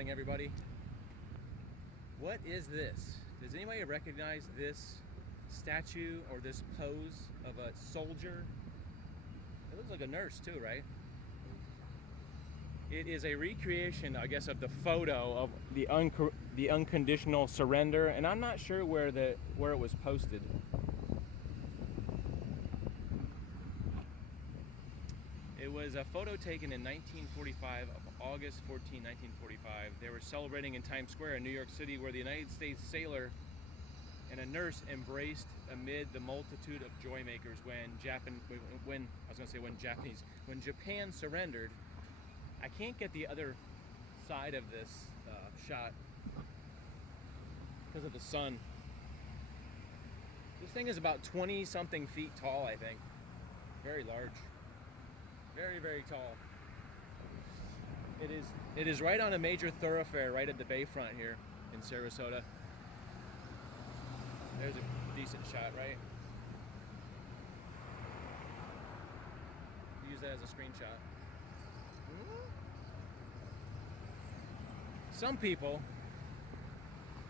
morning, everybody. What is this? Does anybody recognize this statue or this pose of a soldier? It looks like a nurse too, right? It is a recreation, I guess, of the photo of the unconditional surrender, and I'm not sure where it was posted. It was a photo taken in 1945, of August 14, 1945. They were celebrating in Times Square in New York City, where the United States sailor and a nurse embraced amid the multitude of joy makers when Japan surrendered. I can't get the other side of this shot because of the sun. This thing is about 20 something feet tall, I think. Very large. Very, very tall. It is right on a major thoroughfare right at the bayfront here in Sarasota. There's a decent shot, right? Use that as a screenshot. Some people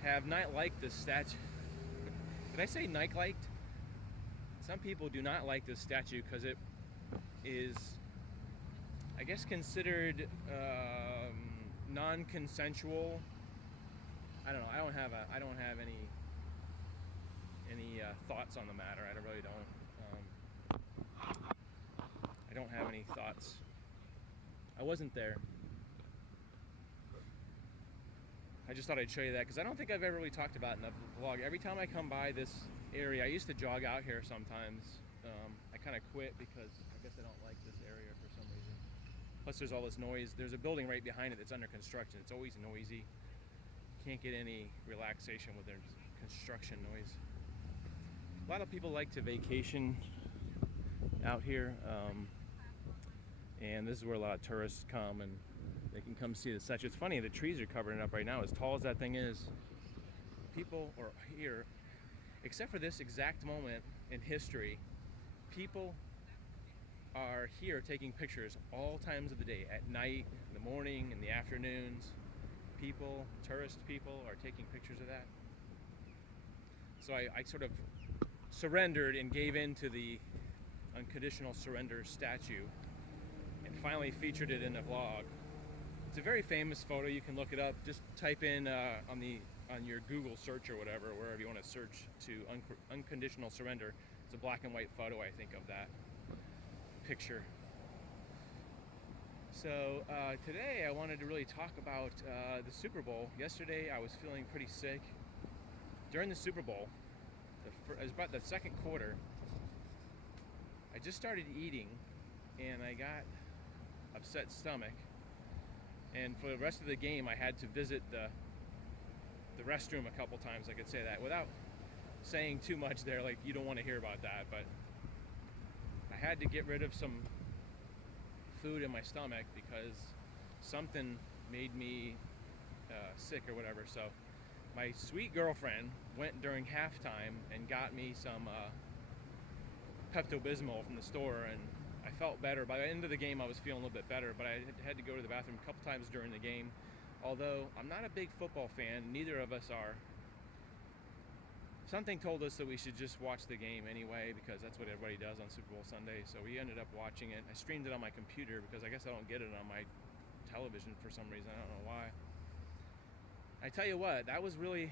have not liked this statue. Did I say Nike liked? Some people do not like this statue because it is, I guess, considered non-consensual. I don't know. I don't have any thoughts on the matter. I really don't. I don't have any thoughts. I wasn't there. I just thought I'd show you that because I don't think I've ever really talked about it in a vlog. Every time I come by this area, I used to jog out here sometimes. I kind of quit because I guess I don't like this area for some reason. Plus there's all this noise. There's a building right behind it that's under construction. It's always noisy. Can't get any relaxation with their construction noise. A lot of people like to vacation out here. And this is where a lot of tourists come and they can come see the statue. It's funny, the trees are covering it up right now. As tall as that thing is, people are here, except for this exact moment in history, people are here taking pictures all times of the day, at night, in the morning, in the afternoons. People, tourist people, are taking pictures of that. So I sort of surrendered and gave in to the unconditional surrender statue and finally featured it in a vlog. It's a very famous photo. You can look it up. Just type in on your Google search or whatever, wherever you want to search, to unconditional surrender. It's a black and white photo, I think, of that picture. So today I wanted to really talk about the Super Bowl. Yesterday I was feeling pretty sick. During the Super Bowl, it was about the second quarter, I just started eating and I got upset stomach. And for the rest of the game, I had to visit the restroom a couple times. I could say that without saying too much there, like you don't want to hear about that. But I had to get rid of some food in my stomach because something made me sick or whatever. So my sweet girlfriend went during halftime and got me some Pepto-Bismol from the store, and I felt better. By the end of the game, I was feeling a little bit better, but I had to go to the bathroom a couple times during the game. Although I'm not a big football fan, neither of us are. Something told us that we should just watch the game anyway, because that's what everybody does on Super Bowl Sunday. So we ended up watching it. I streamed it on my computer because I guess I don't get it on my television for some reason. I don't know why. I tell you what, that was really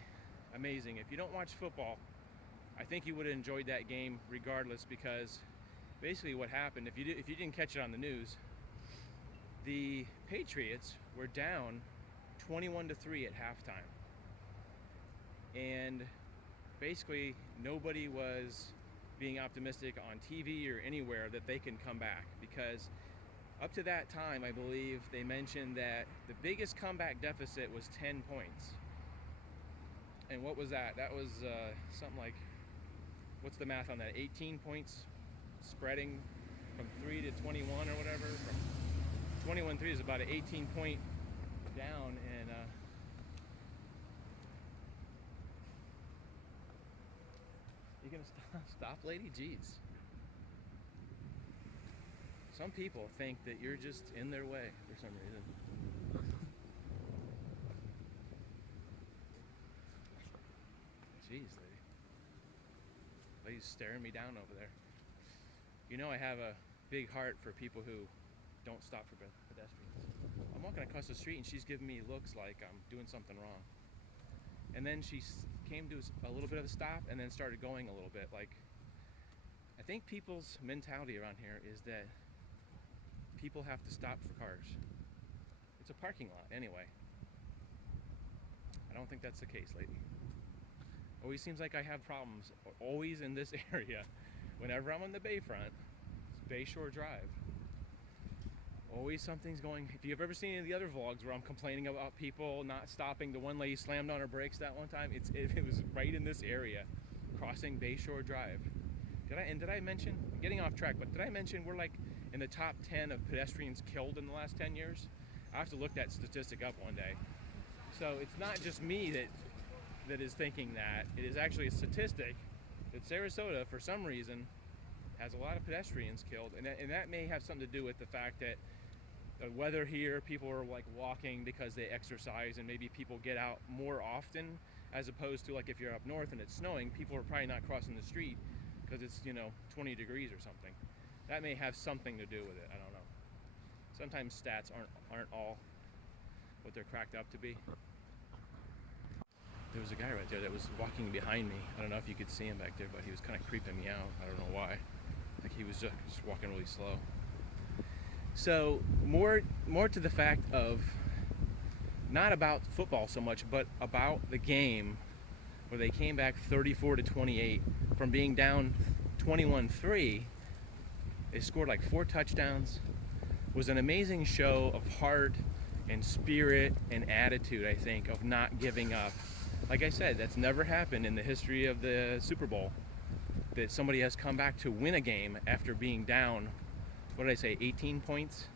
amazing. If you don't watch football, I think you would have enjoyed that game regardless, because basically what happened, if you didn't catch it on the news, the Patriots were down 21-3 at halftime. And basically nobody was being optimistic on TV or anywhere that they can come back, because up to that time, I believe they mentioned that the biggest comeback deficit was 10 points. And what was that? That was something like, what's the math on that? 18 points spreading from 3 to 21 or whatever. From 21-3 is about an 18 point down. And you gonna stop, lady? Jeez. Some people think that you're just in their way for some reason. always staring me down over there. You know, I have a big heart for people who don't stop for pedestrians. I'm walking across the street and she's giving me looks like I'm doing something wrong. And then she came to a little bit of a stop and then started going a little bit. Like, I think people's mentality around here is that people have to stop for cars. It's a parking lot anyway. I don't think that's the case lately. Always seems like I have problems, always in this area. Whenever I'm on the Bayfront, it's Bayshore Drive. Always something's going. If you've ever seen any of the other vlogs where I'm complaining about people not stopping, the one lady slammed on her brakes that one time. It was right in this area, crossing Bayshore Drive. Did I mention? I'm getting off track, but did I mention we're like in the top 10 of pedestrians killed in the last 10 years? I have to look that statistic up one day. So it's not just me that is thinking that. It is actually a statistic that Sarasota, for some reason, has a lot of pedestrians killed, and that may have something to do with the fact that the weather here, people are like walking because they exercise, and maybe people get out more often, as opposed to like if you're up north and it's snowing, people are probably not crossing the street because it's 20 degrees or something. That may have something to do with it. I don't know. Sometimes stats aren't all what they're cracked up to be. There was a guy right there that was walking behind me. I don't know if you could see him back there, but he was kind of creeping me out. I don't know why. Like he was just walking really slow. So more to the fact of not about football so much, but about the game where they came back 34-28 from being down 21-3. They scored like 4 touchdowns. It was an amazing show of heart and spirit and attitude, I think, of not giving up. Like I said, that's never happened in the history of the Super Bowl, that somebody has come back to win a game after being down, what did I say, 18 points?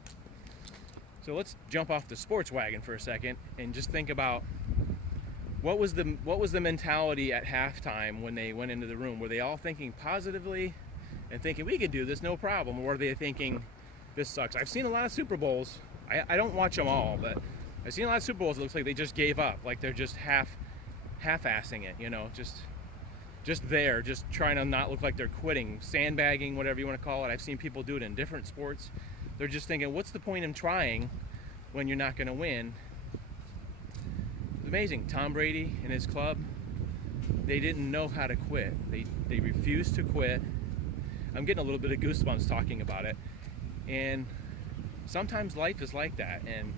So let's jump off the sports wagon for a second and just think about what was the mentality at halftime when they went into the room? Were they all thinking positively and thinking we could do this, no problem? Or were they thinking this sucks? I've seen a lot of Super Bowls. I don't watch them all, but I've seen a lot of Super Bowls. It looks like they just gave up, like they're just half-assing it, just there, just trying to not look like they're quitting, sandbagging, whatever you want to call it. I've seen people do it in different sports. They're just thinking, what's the point in trying when you're not going to win? It's amazing. Tom Brady and his club, they didn't know how to quit. They refused to quit. I'm getting a little bit of goosebumps talking about it. And sometimes life is like that. And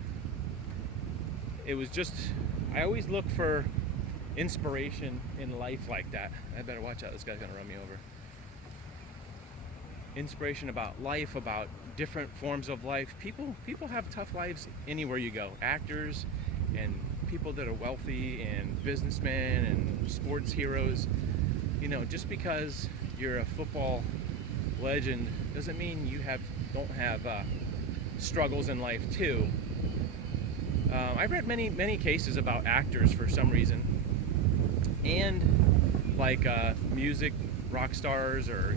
it was just, I always look for inspiration in life like that. I better watch out, this guy's gonna run me over. Inspiration about life, about different forms of life. People have tough lives anywhere you go. Actors and people that are wealthy and businessmen and sports heroes. Just because you're a football legend doesn't mean you don't have struggles in life too. I've read many cases about actors for some reason, and like music rock stars or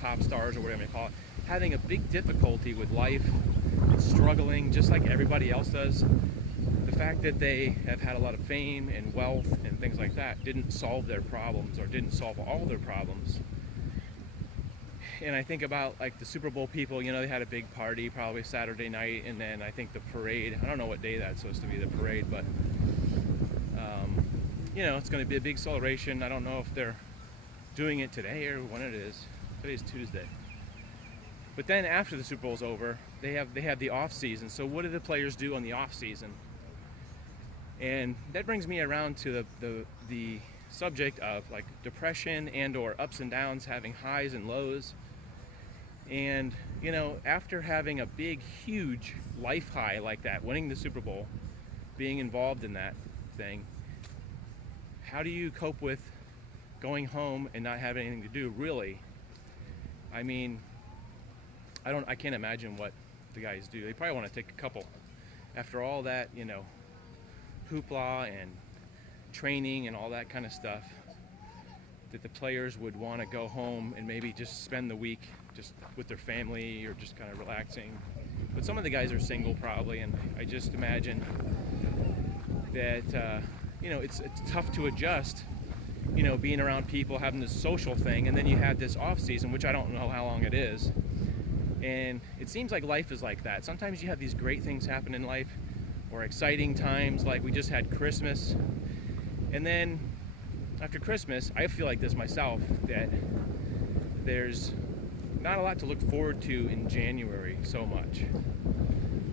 pop stars or whatever you call it, having a big difficulty with life and struggling just like everybody else does. The fact that they have had a lot of fame and wealth and things like that didn't solve their problems, or didn't solve all their problems. And I think about like the Super Bowl people, they had a big party probably Saturday night, and then I think the parade, I don't know what day that's supposed to be, the parade, but it's going to be a big celebration. I don't know if they're doing it today or when it is. Today's Tuesday. But then after the Super Bowl's over, they have the off season. So what do the players do on the off season? And that brings me around to the subject of like depression and or ups and downs, having highs and lows. And after having a big, huge life high like that, winning the Super Bowl, being involved in that thing, how do you cope with going home and not having anything to do, really? I mean, I can't imagine what the guys do. They probably want to take a couple. After all that, hoopla and training and all that kind of stuff, that the players would want to go home and maybe just spend the week just with their family or just kind of relaxing. But some of the guys are single probably, and I just imagine that it's tough to adjust being around people, having this social thing, and then you have this off season, which I don't know how long it is. And it seems like life is like that. Sometimes you have these great things happen in life, or exciting times, like we just had Christmas. And then after Christmas, I feel like this myself, that there's not a lot to look forward to in January so much.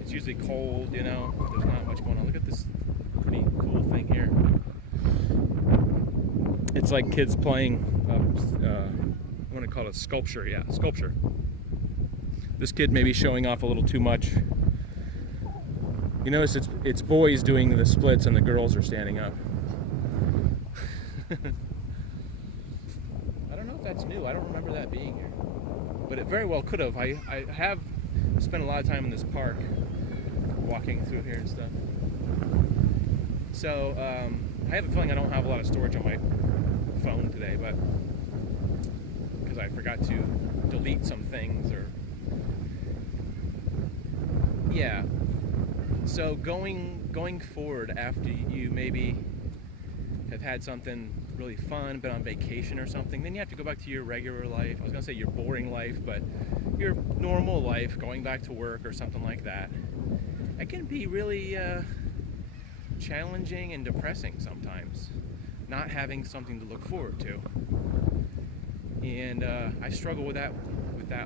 It's usually cold, there's not much going on. Look at this pretty cool thing here. It's like kids playing, I want to call it sculpture. Yeah, sculpture. This kid may be showing off a little too much. You notice it's boys doing the splits and the girls are standing up. I don't know if that's new. I don't remember that being here. But it very well could have. I have spent a lot of time in this park walking through here and stuff. So I have a feeling I don't have a lot of storage on my phone today, but because I forgot to delete some things, or yeah. So going forward, after you maybe have had something really fun, been on vacation or something, then you have to go back to your regular life. I was gonna say your boring life, but your normal life, going back to work or something like that. It can be really challenging and depressing sometimes, not having something to look forward to. And I struggle with that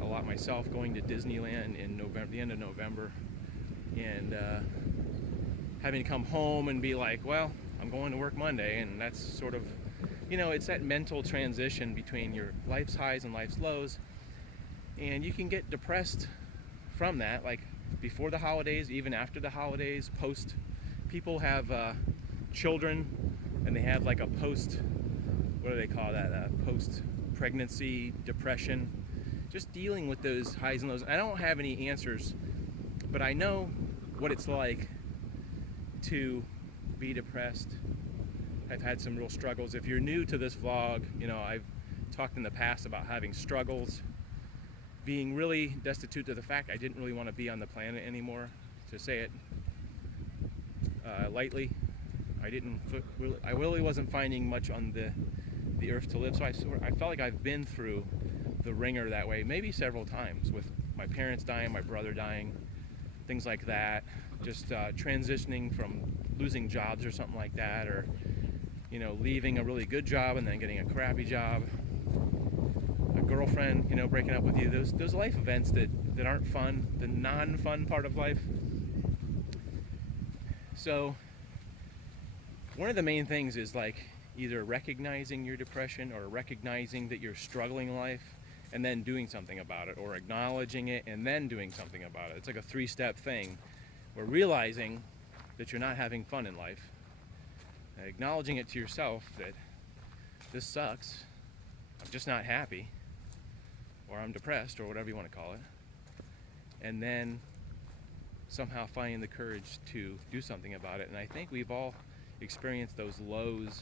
a lot myself, going to Disneyland in November, the end of November, and having to come home and be like, well, I'm going to work Monday, and that's sort of, it's that mental transition between your life's highs and life's lows, and you can get depressed from that, like before the holidays, even after the holidays, post. People have children, and they have like a post, what do they call that, post-pregnancy depression, just dealing with those highs and lows. I don't have any answers, but I know what it's like to be depressed. I've had some real struggles. If you're new to this vlog, I've talked in the past about having struggles, being really destitute to the fact I didn't really want to be on the planet anymore, to say it lightly. I really wasn't finding much on the earth to live, so I felt like I've been through the ringer that way, maybe several times, with my parents dying, my brother dying, things like that, just transitioning from losing jobs or something like that, or leaving a really good job and then getting a crappy job, a girlfriend breaking up with you. Those life events that aren't fun, the non-fun part of life. So one of the main things is like either recognizing your depression, or recognizing that you're struggling in life and then doing something about it, or acknowledging it and then doing something about it. It's like a 3-step thing. We're realizing that you're not having fun in life, acknowledging it to yourself that this sucks, I'm just not happy, or I'm depressed, or whatever you want to call it, and then somehow finding the courage to do something about it. And I think we've all experienced those lows,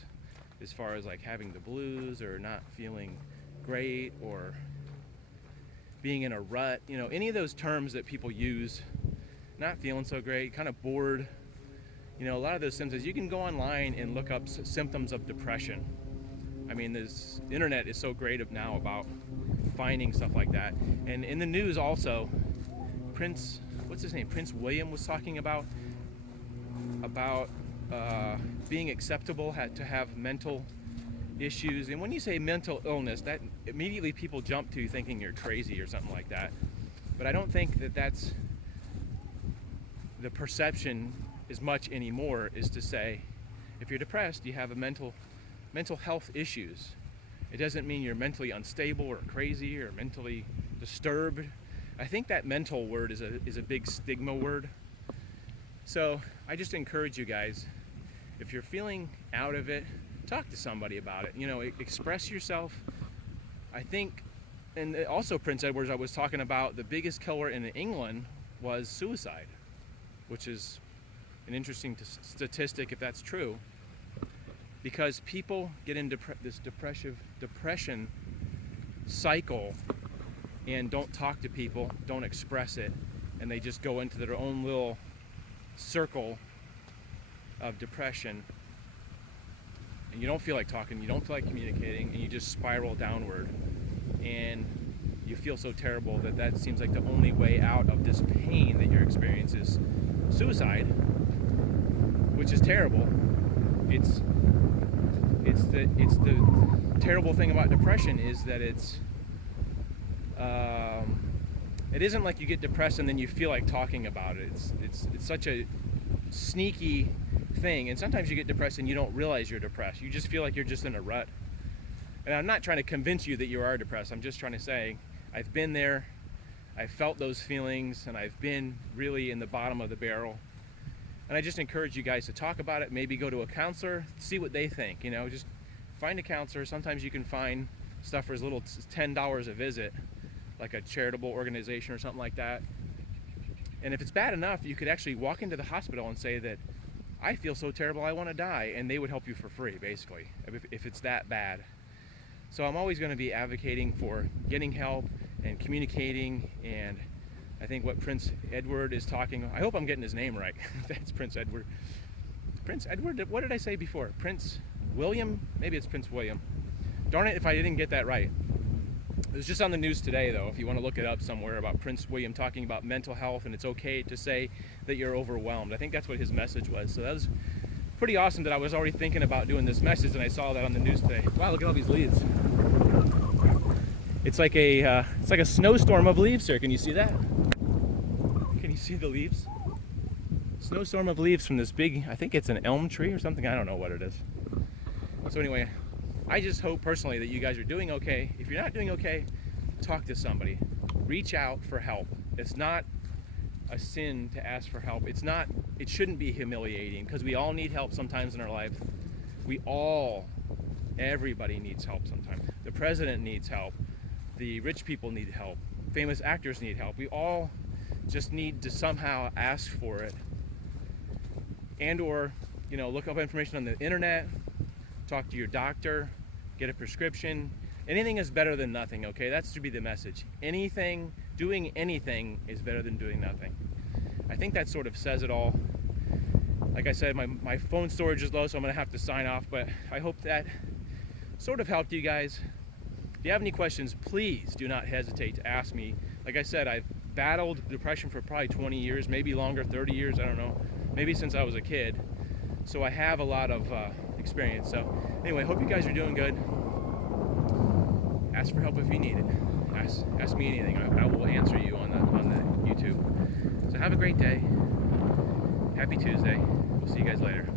as far as like having the blues, or not feeling great, or being in a rut, any of those terms that people use, not feeling so great, kind of bored. A lot of those symptoms, you can go online and look up symptoms of depression. I mean, this internet is so great now about finding stuff like that. And in the news also, Prince William was talking about being acceptable to have mental issues. And when you say mental illness, that immediately people jump to thinking you're crazy or something like that. But I don't think that that's the perception as much anymore, is to say, if you're depressed, you have a mental health issues. It doesn't mean you're mentally unstable or crazy or mentally disturbed. I think that mental word is a big stigma word. So I just encourage you guys, if you're feeling out of it, talk to somebody about it. Express yourself. I think, and also Prince Edward, I was talking about, the biggest killer in England was suicide, which is an interesting statistic if that's true, because people get into this depression cycle and don't talk to people, don't express it, and they just go into their own little circle of depression. and you don't feel like talking, you don't feel like communicating, and you just spiral downward, and you feel so terrible that seems like the only way out of this pain that you're experiencing is suicide, which is terrible. It's the terrible thing about depression is that it isn't like you get depressed and then you feel like talking about it. It's such a sneaky thing, and sometimes you get depressed and you don't realize you're depressed. You just feel like you're just in a rut. And I'm not trying to convince you that you are depressed. I'm just trying to say I've been there, I've felt those feelings, and I've been really in the bottom of the barrel. And I just encourage you guys to talk about it, maybe go to a counselor, see what they think, just find a counselor. Sometimes you can find stuff for as little as $10 a visit, like a charitable organization or something like that. And if it's bad enough, you could actually walk into the hospital and say that I feel so terrible I want to die, and they would help you for free, basically, if it's that bad. So I'm always going to be advocating for getting help and communicating, and I think what Prince Edward is talking, I hope I'm getting his name right. That's Prince Edward. Prince Edward, what did I say before? Prince William? Maybe it's Prince William. Darn it if I didn't get that right. It was just on the news today, though, if you want to look it up somewhere, about Prince William talking about mental health, and it's okay to say that you're overwhelmed. I think that's what his message was. So that was pretty awesome that I was already thinking about doing this message, and I saw that on the news today. Wow, look at all these leaves. It's like a snowstorm of leaves here. Can you see that? Can you see the leaves? Snowstorm of leaves from this big, I think it's an elm tree or something. I don't know what it is. So anyway, I just hope personally that you guys are doing okay. If you're not doing okay, talk to somebody. Reach out for help. It's not a sin to ask for help. It shouldn't be humiliating, because we all need help sometimes in our life. Everybody needs help sometimes. The president needs help. The rich people need help. Famous actors need help. We all just need to somehow ask for it. And or, look up information on the internet, talk to your doctor, get a prescription. Anything is better than nothing, okay? That should be the message. Doing anything is better than doing nothing. I think that sort of says it all. Like I said, my phone storage is low, so I'm gonna have to sign off, but I hope that sort of helped you guys. If you have any questions, please do not hesitate to ask me. Like I said, I've battled depression for probably 20 years, maybe longer, 30 years, I don't know. Maybe since I was a kid. So I have a lot of experience. So anyway, hope you guys are doing good. Ask for help if you need it. Ask me anything. I will answer you on the YouTube. So have a great day. Happy Tuesday. We'll see you guys later.